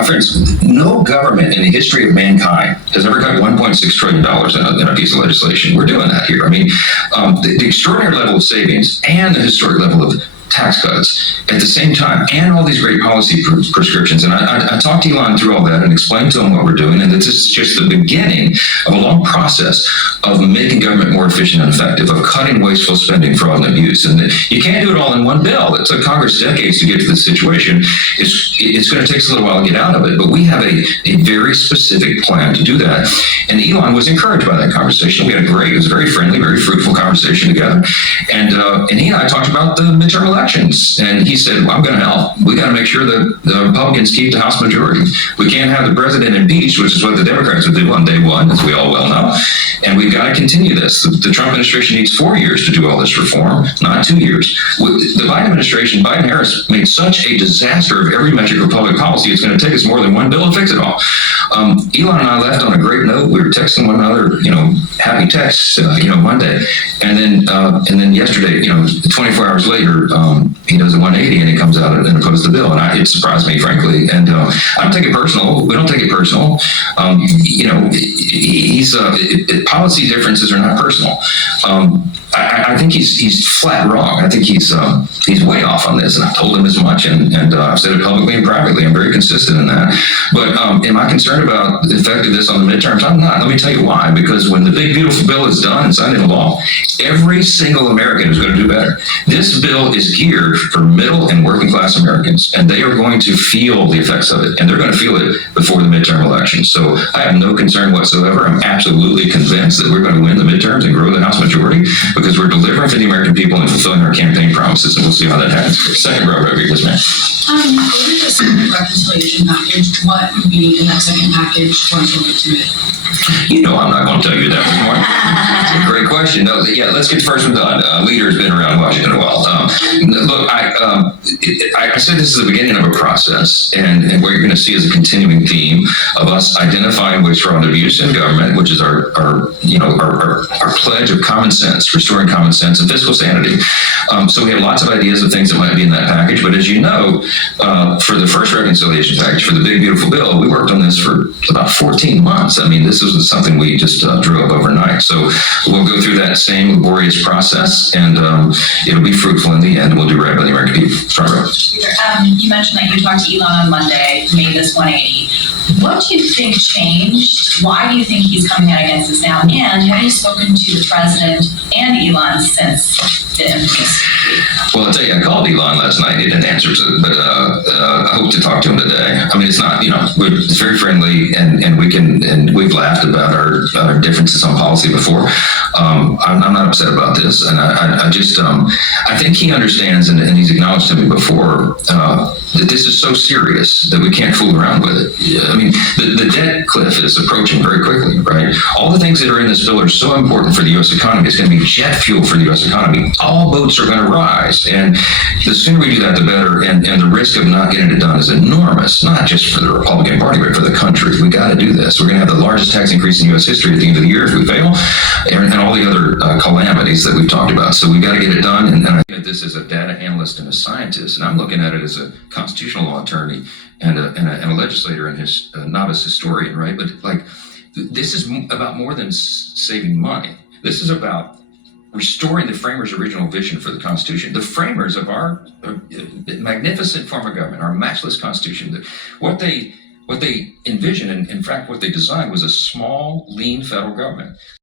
my friends, no government in the history of mankind has ever got $1.6 trillion in a piece of legislation. We're doing that here. I mean, the extraordinary level of savings and the historic level of tax cuts at the same time, and all these great policy prescriptions. And I talked to Elon through all that and explained to him what we're doing, and that this is just the beginning of a long process of making government more efficient and effective, of cutting wasteful spending, fraud, and abuse. And you can't do it all in one bill. It took Congress decades to get to this situation. It's going to take us a little while to get out of it, but we have a very specific plan to do that. And Elon was encouraged by that conversation. We had it was a very friendly, very fruitful conversation together. And he and I talked about the midterm elections. And he said, well, I'm going to help. We got to make sure that the Republicans keep the House majority. We can't have the president impeached, which is what the Democrats would do on day one, as we all well know. And we've got to continue this. The Trump administration needs 4 years to do all this reform, not 2 years. The Biden administration, Biden-Harris, made such a disaster of every metric of public policy, it's going to take us more than one bill to fix it all. Elon and I left on a great note. We were texting one another, happy texts, Monday. And then yesterday, 24 hours later, he does a 180 and he comes out and opposes the bill. And it surprised me, frankly. And I don't take it personal. We don't take it personal. Policy differences are not personal. I think he's flat wrong. I think he's way off on this, and I've told him as much, and I've said it publicly and privately. I'm very consistent in that. But am I concerned about the effect of this on the midterms? I'm not. Let me tell you why. Because when the big beautiful bill is done and signed into law, every single American is going to do better. This bill is geared for middle and working class Americans, and they are going to feel the effects of it, and they're going to feel it before the midterm elections. So I have no concern whatsoever. I'm absolutely convinced that we're going to win the midterms and grow the House majority, because we're delivering for the American people and fulfilling our campaign promises, and we'll see how that happens. Second row, yes, ma'am. What is the second reconciliation package? What would be in that second package once we get to it? I'm not going to tell you that this morning. It's a great question. No, yeah, let's get the first one done. Leader's been around Washington a while. Look, I said this is the beginning of a process, and what you're going to see is a continuing theme of us identifying waste, fraud, and abuse in government, which is our pledge of common sense, restoring common sense and fiscal sanity. So we have lots of ideas of things that might be in that package. But as you know, for the first reconciliation package, for the big beautiful bill, we worked on this for about 14 months. I mean, this was something we just drew up overnight. So we'll go through that same laborious process, and it'll be fruitful in the end. We'll do right by the American people. You mentioned that you talked to Elon on Monday, made this 180. What do you think changed? Why do you think he's coming out against this now? And have you spoken to the president and Elon since the infamous? Well, I'll tell you, I called Elon last night. He didn't answer, but I hope to talk to him today. I mean, it's not, it's very friendly, and we've laughed about our differences on policy before. I'm not upset about this, and I think he understands, and he's acknowledged to me before, that this is so serious that we can't fool around with it. I mean, the debt cliff is approaching very quickly, right? All the things that are in this bill are so important for the U.S. economy. It's going to be jet fuel for the U.S. economy. All boats are going to rise, and the sooner we do that, the better. And the risk of not getting it done is enormous, not just for the Republican Party, but for the country. We got to do this. We're going to have the largest tax increase in U.S. history at the end of the year if we fail, and all the other calamities that we've talked about. So we've got to get it done. And I think this as a data analyst and a scientist, and I'm looking at it as a constitutional law attorney and a legislator and his novice historian, right? But this is about more than saving money. This is about restoring the framers' original vision for the Constitution. The framers of our magnificent form of government, our matchless Constitution, what they envisioned, and in fact what they designed, was a small, lean federal government.